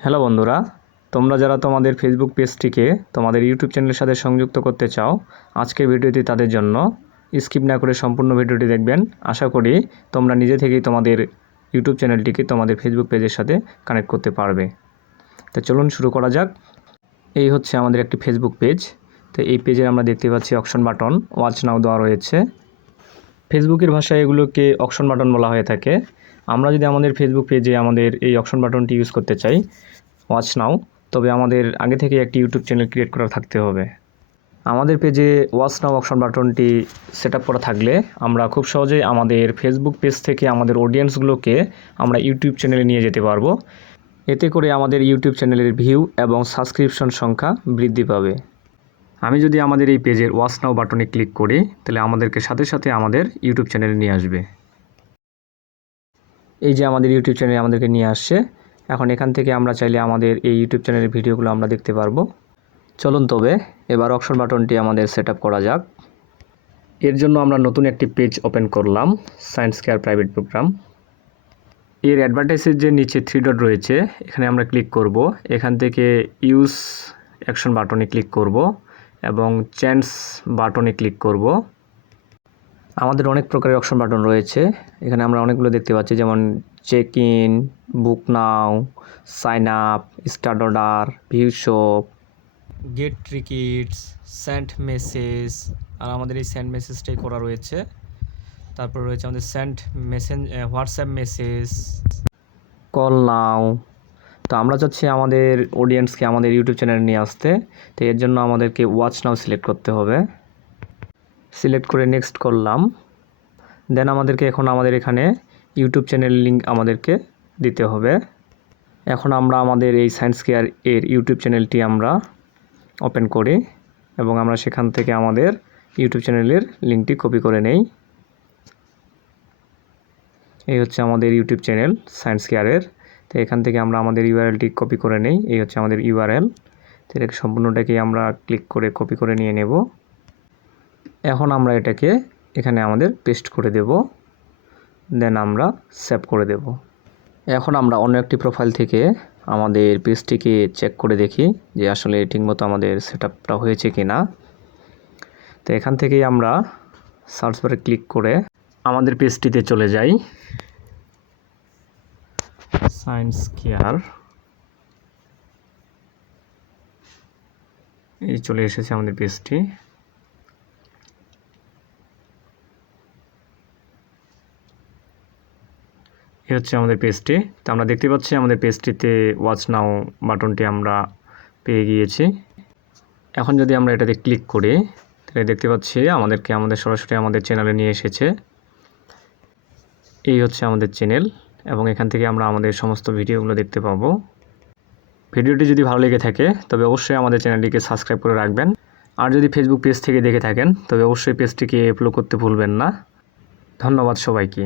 Hello বন্ধুরা, তোমরা যারা তোমাদের ফেসবুক পেজটিকে তোমাদের ইউটিউব চ্যানেলের সাথে সংযুক্ত করতে চাও, আজকের ভিডিওটি তাদের জন্য। স্কিপ না করে সম্পূর্ণ ভিডিওটি দেখবেন। আশা করি তোমরা নিজে থেকেই তোমাদের ইউটিউব চ্যানেলটিকে তোমাদের ফেসবুক পেজের সাথে কানেক্ট করতে পারবে। তো চলুন শুরু করা যাক। এই হচ্ছে আমাদের একটি ফেসবুক পেজ। তো এই পেজে আমরা দেখতে পাচ্ছি অপশন বাটন, ওয়াচ নাও দেওয়া রয়েছে। ফেসবুকের ভাষায় এগুলোকে অপশন বাটন বলা হয়ে থাকে। আমরা যদি আমাদের ফেসবুক পেজে আমাদের এই অপশন বাটনটি ইউজ করতে চাই, ওয়াচ নাও, তবে আমাদের আগে থেকে একটি ইউটিউব চ্যানেল ক্রিয়েট করা থাকতে হবে। আমাদের পেজে ওয়াচ নাও অপশন বাটনটি সেট আপ করা থাকলে আমরা খুব সহজেই আমাদের ফেসবুক পেজ থেকে আমাদের অডিয়েন্সগুলোকে আমরা ইউটিউব চ্যানেলে নিয়ে যেতে পারবো। এতে করে আমাদের ইউটিউব চ্যানেলের ভিউ এবং সাবস্ক্রিপশন সংখ্যা বৃদ্ধি পাবে। আমি যদি আমাদের এই পেজের ওয়াচ নাও বাটনে ক্লিক করি, তাহলে আমাদেরকে সাথে সাথে আমাদের ইউটিউব চ্যানেলে নিয়ে আসবে। এই যে আমাদের ইউটিউব চ্যানেলে আমাদেরকে নিয়ে আসছে। এখন এখান থেকে আমরা চাইলে আমাদের এই ইউটিউব চ্যানেলের ভিডিওগুলো আমরা দেখতে পারবো। চলুন তবে এবার অপশন বাটনটি আমাদের সেট আপ করা যাক। এর জন্য আমরা নতুন একটি পেজ ওপেন করলাম, সায়েন্স কেয়ার প্রাইভেট প্রোগ্রাম। এর অ্যাডভার্টাইজের যে নিচে 3 ডট রয়েছে, এখানে আমরা ক্লিক করব। এখান থেকে ইউজ অ্যাকশন বাটনে ক্লিক করব এবং চেঞ্জ বাটনে ক্লিক করব। আমাদের অনেক প্রকারের অপশন বাটন রয়েছে। এখানে আমরা অনেকগুলো দেখতে পাচ্ছি, যেমন check in, book now, sign up, start order, view shop, get tickets, send message. আর আমাদের এই সেন্ড মেসেজটাই করা রয়েছে। তারপর রয়েছে আমাদের send message, WhatsApp message, call now. তো আমরা চাচ্ছি আমাদের অডিয়েন্সকে আমাদের ইউটিউব চ্যানেলে নিয়ে আসতে। তো এর জন্য আমাদেরকে ওয়াচ নাও সিলেক্ট করতে হবে। সিলেক্ট করে নেক্সট করলাম। দেন আমাদেরকে এখন আমাদের এখানে ইউটিউব চ্যানেল লিঙ্ক আমাদেরকে দিতে হবে। এখন আমরা আমাদের এই সায়েন্স কেয়ার এর ইউটিউব চ্যানেলটি আমরা ওপেন করি এবং আমরা সেখান থেকে আমাদের ইউটিউব চ্যানেলের লিঙ্কটি কপি করে নেই। এই হচ্ছে আমাদের ইউটিউব চ্যানেল সায়েন্স কেয়ারের। তো এখান থেকে আমরা আমাদের ইউআরএলটি কপি করে নেই। এই হচ্ছে আমাদের ইউআরএল। তো এটাকে সম্পূর্ণটাকেই আমরা ক্লিক করে কপি করে নিয়ে নেব। এখন আমরা এটাকে এখানে আমাদের পেস্ট করে দেব। দেন আমরা সেভ করে দেব। এখন আমরা অন্য একটি প্রোফাইল থেকে আমাদের পেজটিকে চেক করে দেখি যে আসলে ঠিকমতো আমাদের সেটআপটা হয়েছে কি না। তো এখান থেকেই আমরা সার্চ বারে ক্লিক করে আমাদের পেজটিতে চলে যাই, সায়েন্স কেয়ার। এই চলে এসেছে আমাদের পেজটি। এই হচ্ছে আমাদের পেজটি। তো আমরা দেখতে পাচ্ছি আমাদের পেজটিতে ওয়াচ নাও বাটনটি আমরা পেয়ে গিয়েছি। এখন যদি আমরা এটাতে ক্লিক করি, তাহলে দেখতে পাচ্ছি আমাদেরকে সরাসরি আমাদের চ্যানেলে নিয়ে এসেছে। এই হচ্ছে আমাদের চ্যানেল এবং এখান থেকে আমরা আমাদের সমস্ত ভিডিওগুলো দেখতে পাবো। ভিডিওটি যদি ভালো লেগে থাকে তবে অবশ্যই আমাদের চ্যানেলটিকে সাবস্ক্রাইব করে রাখবেন। আর যদি ফেসবুক পেজ থেকে দেখে থাকেন তবে অবশ্যই পেজটিকে ফলো করতে ভুলবেন না। ধন্যবাদ সবাইকে।